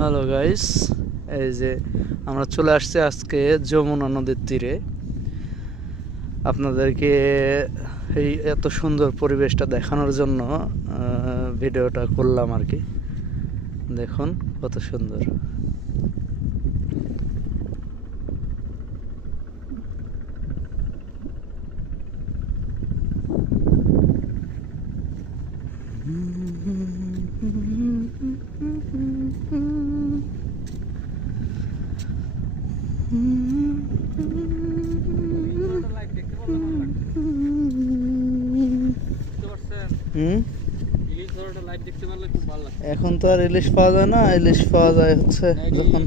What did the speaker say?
Hello guys, এই যে আমরা চলে আসছি আজকে যমুনা নদীর তীরে। আপনাদেরকে এই এত সুন্দর পরিবেশটা দেখানোর জন্য ভিডিওটা করলাম আর কি। দেখুন কত সুন্দর। এখন তো আর ইলিশ পাওয়া যায় না, ইলিশ পাওয়া যায় হচ্ছে যখন